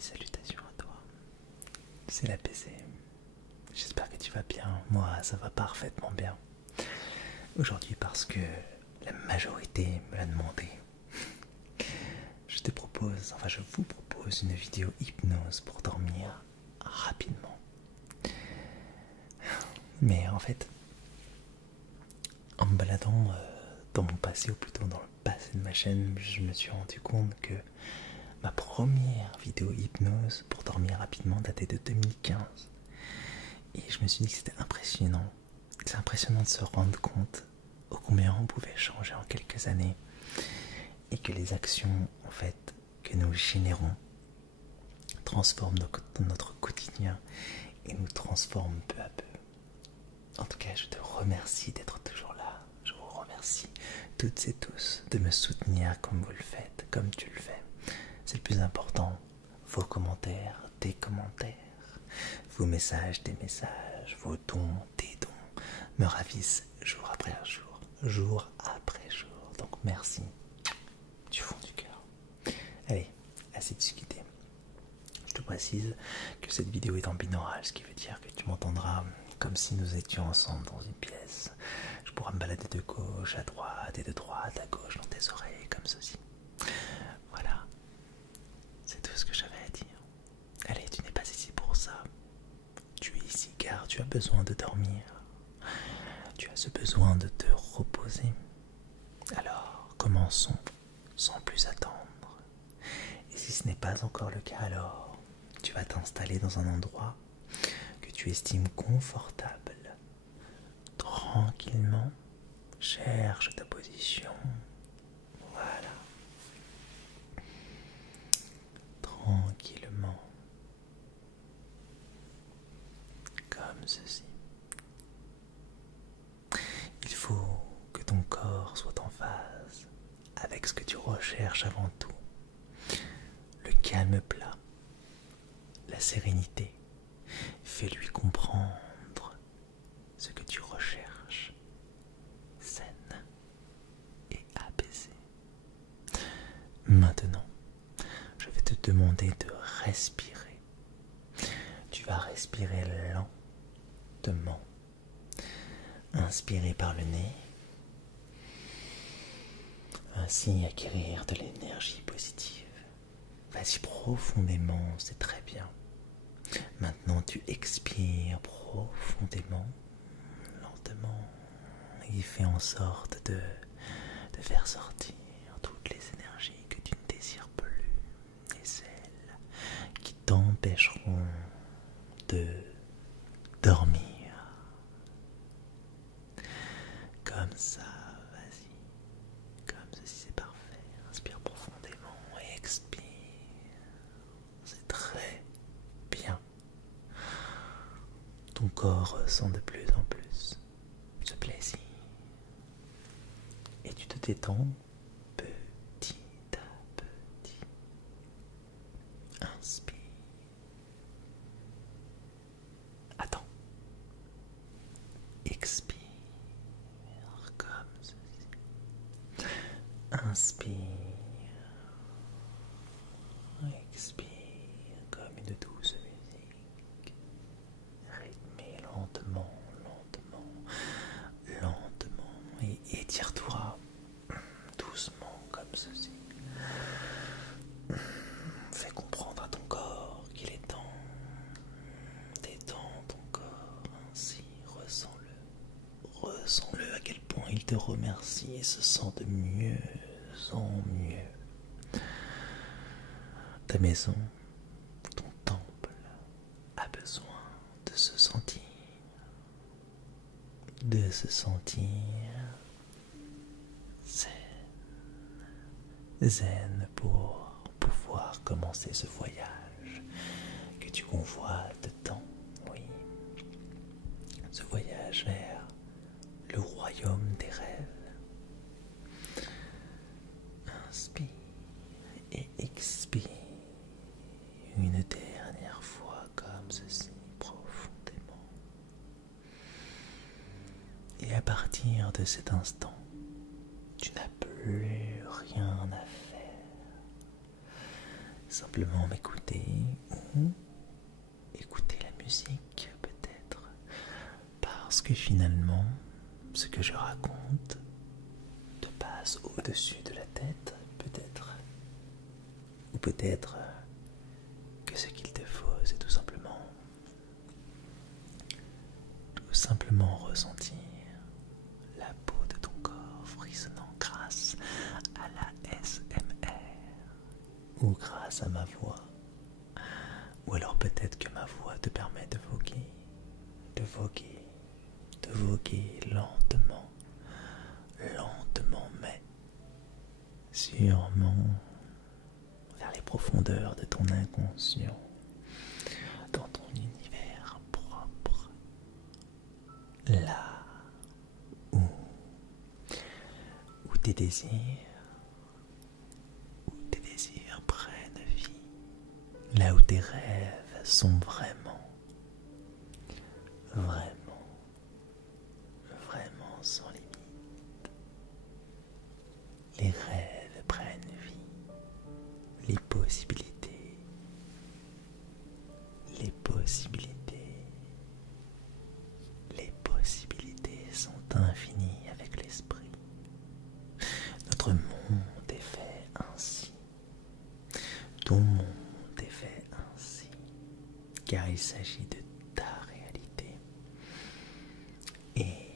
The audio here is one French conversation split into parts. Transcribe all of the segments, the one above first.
Mes salutations à toi. C'est l'APC. J'espère que tu vas bien. Moi, ça va parfaitement bien. Aujourd'hui, parce que la majorité me l'a demandé, je vous propose une vidéo hypnose pour dormir rapidement. Mais en fait, en me baladant dans mon passé, ou plutôt dans le passé de ma chaîne, je me suis rendu compte que ma première vidéo hypnose pour dormir rapidement datait de 2015. Et je me suis dit que c'était impressionnant. C'est impressionnant de se rendre compte ô combien on pouvait changer en quelques années. Et que les actions, en fait, que nous générons transforment notre quotidien et nous transforment peu à peu. En tout cas, je te remercie d'être toujours là. Je vous remercie toutes et tous de me soutenir comme vous le faites, comme tu le fais. C'est le plus important. Vos commentaires, des commentaires, vos messages, des messages, vos dons, des dons me ravissent jour après jour, jour après jour. Donc merci du fond du cœur. Allez, assez discuté. Je te précise que cette vidéo est en binaural, ce qui veut dire que tu m'entendras comme si nous étions ensemble dans une pièce. Je pourrai me balader de gauche à droite et de droite à gauche dans tes oreilles, comme ceci. Voilà, c'est tout ce que j'avais à dire. Allez, tu n'es pas ici pour ça. Tu es ici car tu as besoin de dormir. Tu as ce besoin de te reposer. Alors, commençons sans plus attendre. Et si ce n'est pas encore le cas, alors tu vas t'installer dans un endroit que tu estimes confortable. Tranquillement, cherche ta position. Voilà. Tranquillement. Comme ceci. Il faut que ton corps soit en phase avec ce que tu recherches avant tout. Le calme plat, la sérénité. Fais-lui comprendre ce que tu recherches. Zen et apaisé. Maintenant, je vais te demander de respirer. Tu vas respirer lentement. Inspirer par le nez. Ainsi acquérir de l'énergie positive. Vas-y profondément, c'est très bien. Maintenant tu expires profondément, lentement, et fais en sorte de faire sortir toutes les énergies que tu ne désires plus et celles qui t'empêcheront de dormir. Comme ça, vas-y. Comme ceci, c'est parfait. Inspire profondément et expire. C'est très bien. Ton corps ressent de plus en plus ce plaisir. Et tu te détends petit à petit. Inspire. Attends. Expire comme ceci. Inspire. Expire comme une douce musique. Rythmée lentement, et étire-toi doucement comme ceci. Fais comprendre à ton corps qu'il est temps. Détends ton corps ainsi, ressens-le à quel point il te remercie et se sent de mieux en mieux. Ta maison, ton temple a besoin de se sentir zen pour pouvoir commencer ce voyage que tu convoites tant, oui, ce voyage vers le royaume des rêves. Inspire et expire une dernière fois comme ceci, profondément. Et à partir de cet instant, tu n'as plus rien à faire. simplement m'écouter ou écouter la musique peut-être, parce que finalement ce que je raconte te passe au-dessus de la tête peut-être, ou peut-être que ce qu'il te faut c'est tout simplement ressentir la peau de ton corps frissonnant grâce à la SMR ou grâce à ma voix, ou alors peut-être que ma voix te permet de voguer lentement, mais sûrement vers les profondeurs de ton inconscient, dans ton univers propre, là où tes désirs prennent vie, là où tes rêves sont vraiment sans limite. Les rêves prennent vie, les possibilités sont infinies avec l'esprit. Notre monde est fait ainsi, ton monde est fait ainsi, car il s'agit de ta réalité. Et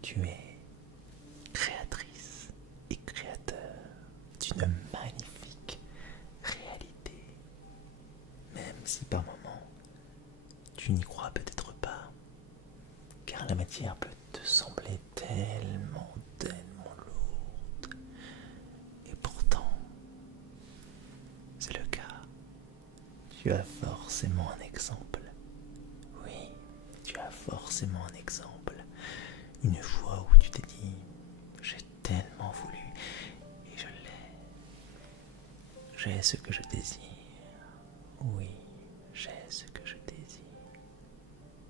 tu es créatrice et créateur d'une magnifique réalité, même si par moments tu n'y crois peut-être pas, car la matière peut te sembler tellement lourde, et pourtant c'est le cas. Tu as forcément un exemple. Oui, tu as forcément un exemple. Une fois où tu t'es dit, j'ai tellement voulu et je l'ai. J'ai ce que je désire. Oui, j'ai ce que je désire.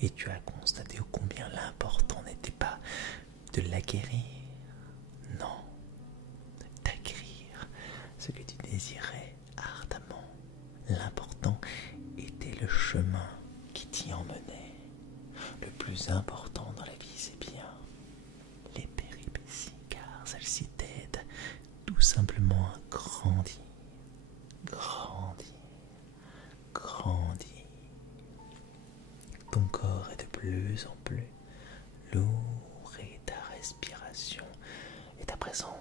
Et tu as constaté ô combien l'important n'était pas de l'acquérir, non, d'acquérir ce que tu désirais ardemment. L'important était le chemin qui t'y emmenait. Le plus important dans la vie, c'est bien les péripéties, car celles-ci t'aident tout simplement à grandir. Ton corps est de plus en plus lourd et ta respiration est à présent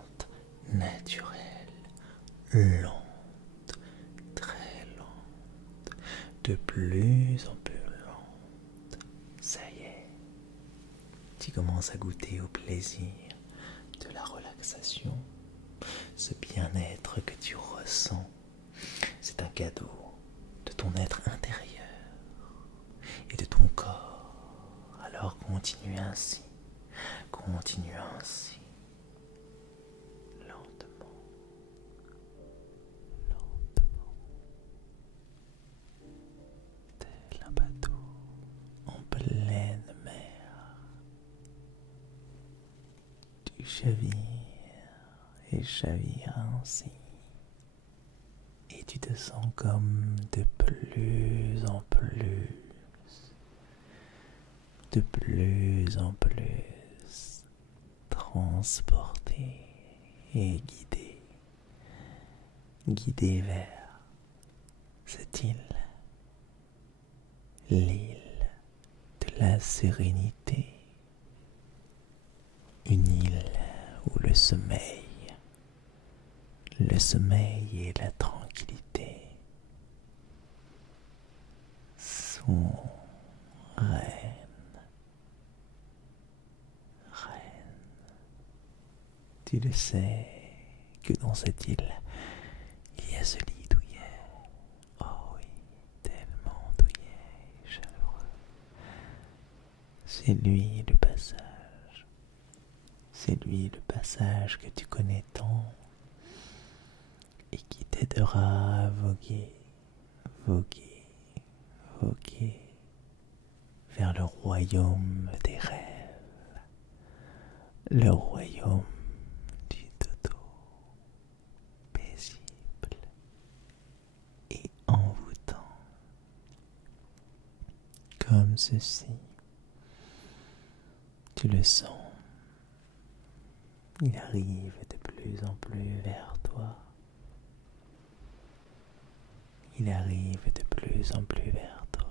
naturelle, lente, très lente, de plus en plus lente. Ça y est, tu commences à goûter au plaisir de la relaxation, ce bien-être que tu ressens. C'est un cadeau de ton être intérieur et de ton corps. Alors continue ainsi, lentement, tel un bateau en pleine mer. Tu chavires et chavires ainsi, et tu te sens comme de plus en plus transporté et guidé vers cette île, l'île de la sérénité, une île où le sommeil et la tranquillité sont reines. Tu le sais que dans cette île, il y a ce lit douillet. Oh oui, tellement douillet et chaleureux. C'est lui le passage. C'est lui le passage que tu connais tant et qui t'aidera à voguer vers le royaume des rêves, le royaume du dodo paisible comme ceci. Tu le sens. Il arrive de plus en plus vers toi. Il arrive de plus en plus vers toi.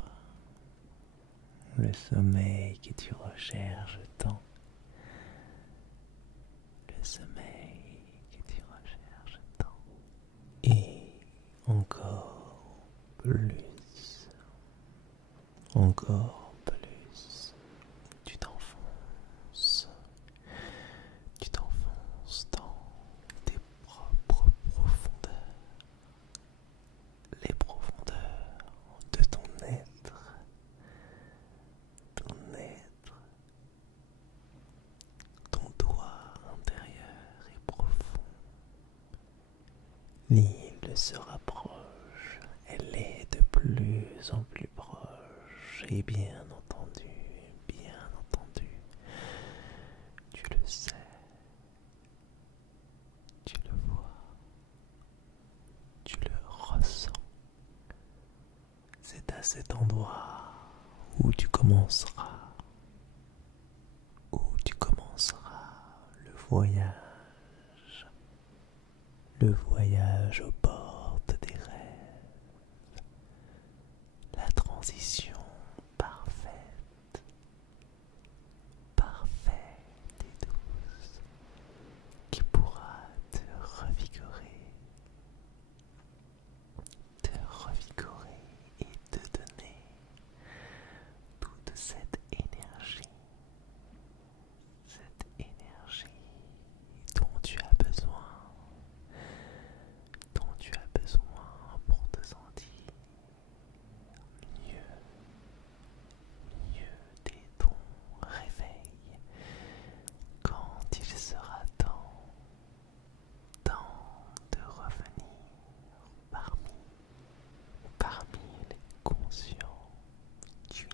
Le sommeil que tu recherches tant. Le sommeil que tu recherches tant. Et encore plus. Encore plus. Tu t'enfonces. Tu t'enfonces dans tes propres profondeurs. Les profondeurs de ton être. Ton être. Ton doigt intérieur est profond. L'île se rapproche. Elle est de plus en plus proche. Et bien entendu, tu le sais. Tu le vois. Tu le ressens. C'est à cet endroit où tu commenceras le voyage aux portes des rêves, la transition parfaite et douce qui pourra te revigorer et te donner toute cette énergie dont tu as besoin pour te sentir mieux dès ton réveil, quand il sera temps de revenir parmi les conscients. Tu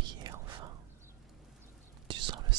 y es enfin. Tu sens le